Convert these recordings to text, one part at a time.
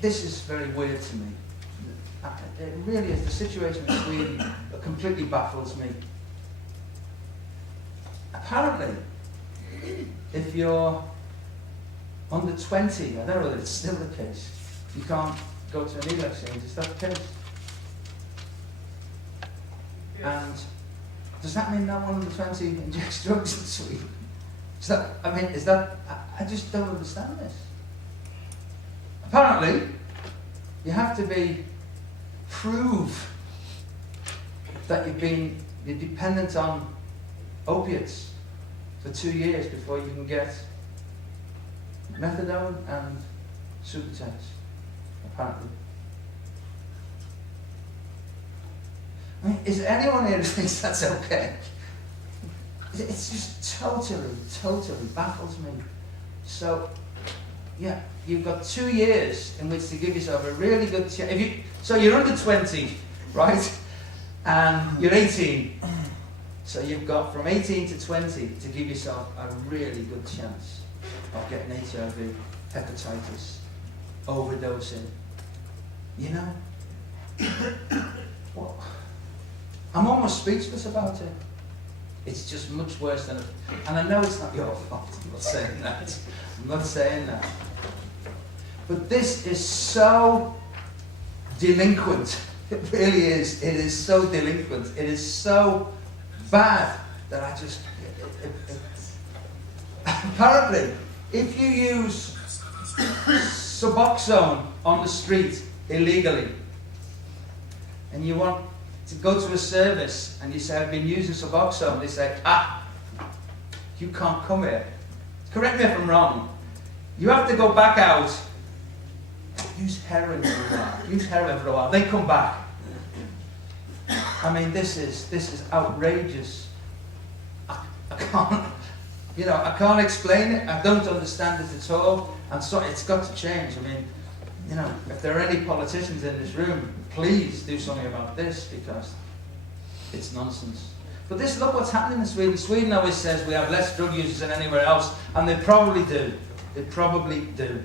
this is very weird to me. It really is. The situation in Sweden completely baffles me. Apparently, if you're under 20, I don't know whether it's still the case, you can't go to a needle exchange. Is that the case? Yes. And does that mean no one under 20 injects drugs in Sweden? Is that, I mean, is that, I just don't understand this. Apparently, you have to prove that you're dependent on opiates for 2 years before you can get methadone and Subutex, apparently. I mean, is there anyone here who thinks that's okay? It's just totally baffles me. So, yeah, you've got 2 years in which to give yourself a really good chance. So you're under 20, right? And you're 18. So you've got from 18 to 20 to give yourself a really good chance of getting HIV, hepatitis, overdosing. You know? Well, I'm almost speechless about it. It's just much worse than it. And I know it's not your fault. I'm not saying that. I'm not saying that. But this is so delinquent. It really is. It is so delinquent. It is so bad that I just... Apparently, if you use Suboxone on the street illegally, and you want to go to a service and you say, I've been using Suboxone, they say, you can't come here. Correct me if I'm wrong. You have to go back out, use heroin for a while. Use heroin for a while. They come back. I mean, this is outrageous. I can't, I can't explain it. I don't understand it at all. And so it's got to change. I mean, if there are any politicians in this room, please do something about this, because it's nonsense. But look what's happening in Sweden. Sweden always says we have less drug users than anywhere else, and they probably do. They probably do.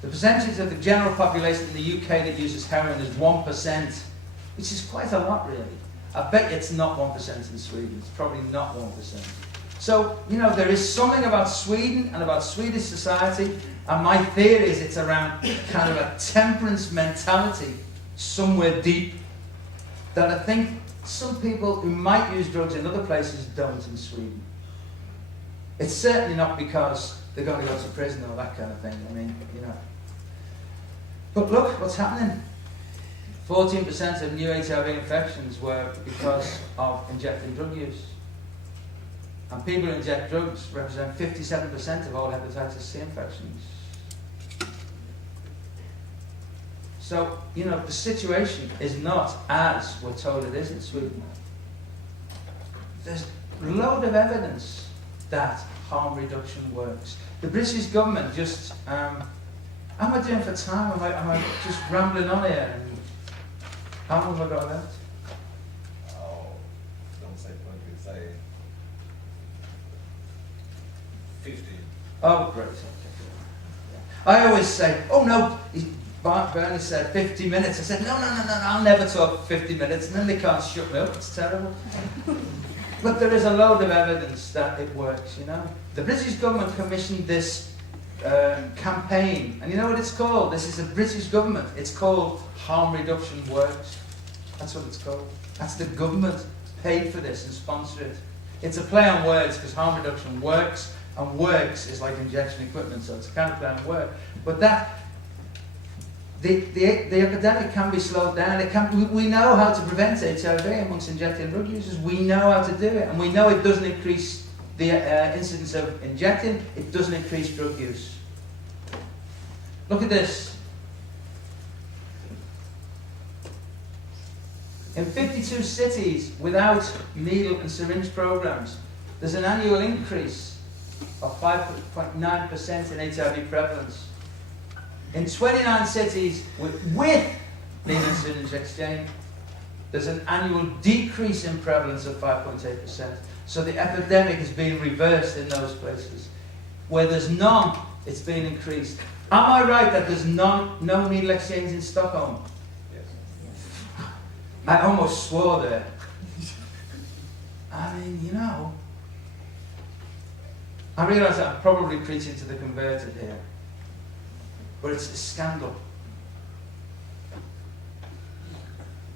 The percentage of the general population in the UK that uses heroin is 1%, which is quite a lot, really. I bet it's not 1% in Sweden. It's probably not 1%. So, there is something about Sweden and about Swedish society, and my theory is it's around kind of a temperance mentality somewhere deep that I think some people who might use drugs in other places don't in Sweden. It's certainly not because they're going to go to prison or that kind of thing. I mean, But look what's happening. 14% of new HIV infections were because of injecting drug use. And people who inject drugs represent 57% of all hepatitis C infections. So, the situation is not as we're told it is in Sweden. There's a load of evidence that harm reduction works. The British government just... how am I doing for time? Am I just rambling on here? How long have I got left? Oh, don't say 20, say 50. Oh, great. Okay. I always say, oh no, Bernie said 50 minutes. I said, no, I'll never talk 50 minutes, and then they can't shut me up. It's terrible. But there is a load of evidence that it works, The British government commissioned this campaign, and you know what it's called? This is the British government. It's called Harm Reduction Works. That's what it's called. That's the government paid for this and sponsored it. It's a play on words, because harm reduction works, and works is like injection equipment, so it's a kind of play on word. But the epidemic can be slowed down. We know how to prevent HIV amongst injecting drug users. We know how to do it, and we know it doesn't increase the incidence of injecting. It doesn't increase drug use. Look at this. In 52 cities without needle and syringe programs, there's an annual increase of 5.9% in HIV prevalence. In 29 cities with needle and syringe exchange, there's an annual decrease in prevalence of 5.8%. So the epidemic is being reversed in those places. Where there's none, it's being increased. Am I right that there's no needle exchange in Stockholm? Yes. I almost swore there. I mean, you know, I realise that I'm probably preaching to the converted here, but it's a scandal.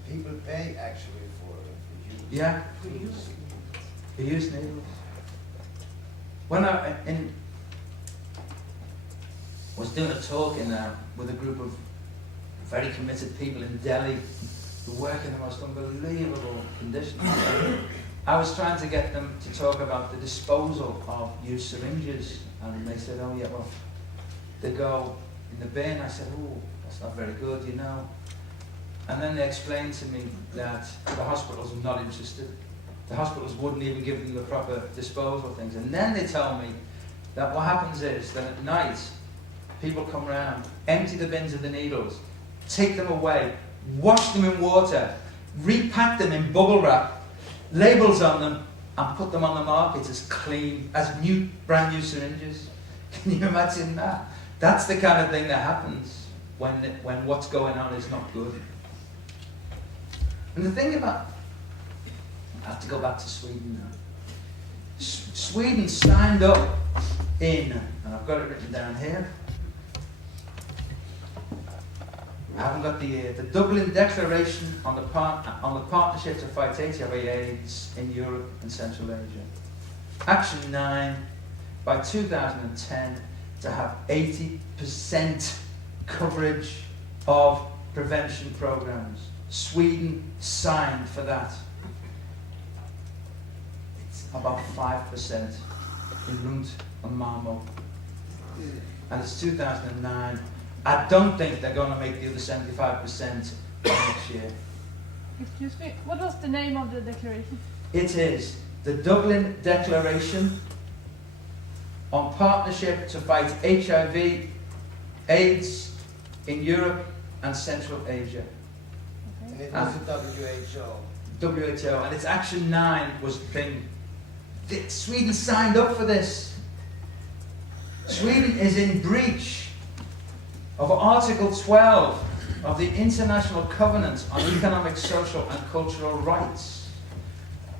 People pay actually for use. Yeah, for use needles. When I was doing a talk with a group of very committed people in Delhi who work in the most unbelievable conditions, I was trying to get them to talk about the disposal of used syringes, and they said, oh yeah, well, they go in the bin. I said, oh, that's not very good, you know. And then they explained to me that the hospitals were not interested. The hospitals wouldn't even give them the proper disposal things. And then they told me that what happens is that at night, people come around, empty the bins of the needles, take them away, wash them in water, repack them in bubble wrap, labels on them, and put them on the market as clean, as brand new syringes. Can you imagine that? That's the kind of thing that happens when what's going on is not good. And the thing about, I have to go back to Sweden now. Sweden signed up in, and I've got it written down here. I haven't got the Dublin Declaration on the Partnership to Fight HIV/AIDS in Europe and Central Asia. Action 9, by 2010, to have 80% coverage of prevention programs. Sweden signed for that. It's about 5% in Lund and Malmo. And it's 2009. I don't think they're going to make the other 75% next year. Excuse me, what was the name of the declaration? It is the Dublin Declaration on Partnership to Fight HIV/AIDS in Europe and Central Asia. And it was the WHO. WHO, and its Action 9 was the thing. Sweden signed up for this. Sweden is in breach of Article 12 of the International Covenant on Economic, Social and Cultural Rights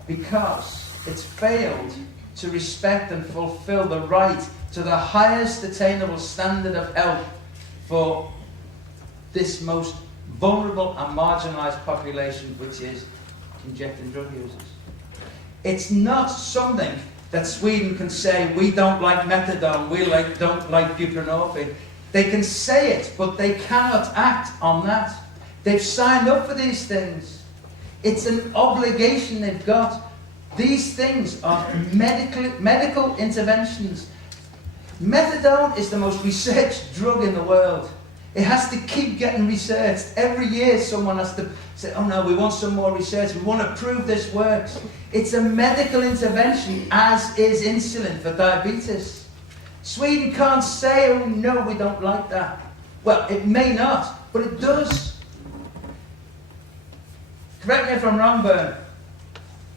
because it's failed to respect and fulfill the right to the highest attainable standard of health for this most vulnerable and marginalised population, which is injecting drug users. It's not something that Sweden can say, we don't like methadone, we don't like buprenorphine. They can say it, but they cannot act on that. They've signed up for these things. It's an obligation they've got. These things are medical interventions. Methadone is the most researched drug in the world. It has to keep getting researched. Every year someone has to say, oh no, we want some more research. We want to prove this works. It's a medical intervention, as is insulin for diabetes. Sweden can't say, oh no, we don't like that. Well, it may not, but it does. Correct me if I'm wrong, Bern,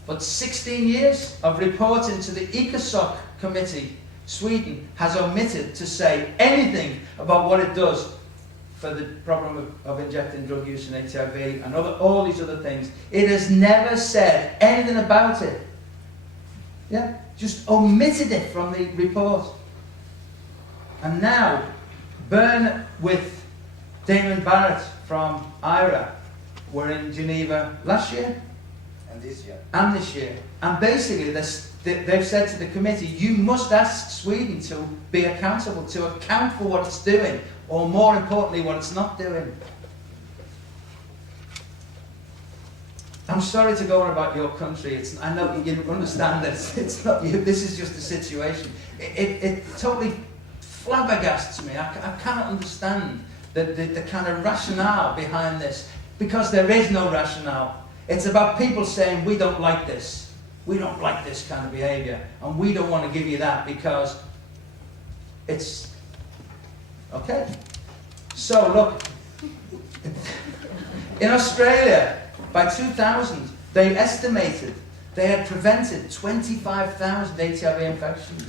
but 16 years of reporting to the ECOSOC committee, Sweden has omitted to say anything about what it does for the problem of injecting drug use and HIV and all these other things. It has never said anything about it. Yeah, just omitted it from the report. And now, Bern with Damon Barrett from IRA were in Geneva last year And this year. and this year. And basically, they've said to the committee, you must ask Sweden to be accountable, to account for what it's doing, or more importantly, what it's not doing. I'm sorry to go on about your country. I know you understand that it's not you. This is just the situation. It totally flabbergasts me. I cannot understand the kind of rationale behind this, because there is no rationale. It's about people saying, we don't like this. We don't like this kind of behaviour, and we don't want to give you that because it's okay. So look, in Australia, by 2000, they estimated they had prevented 25,000 HIV infections.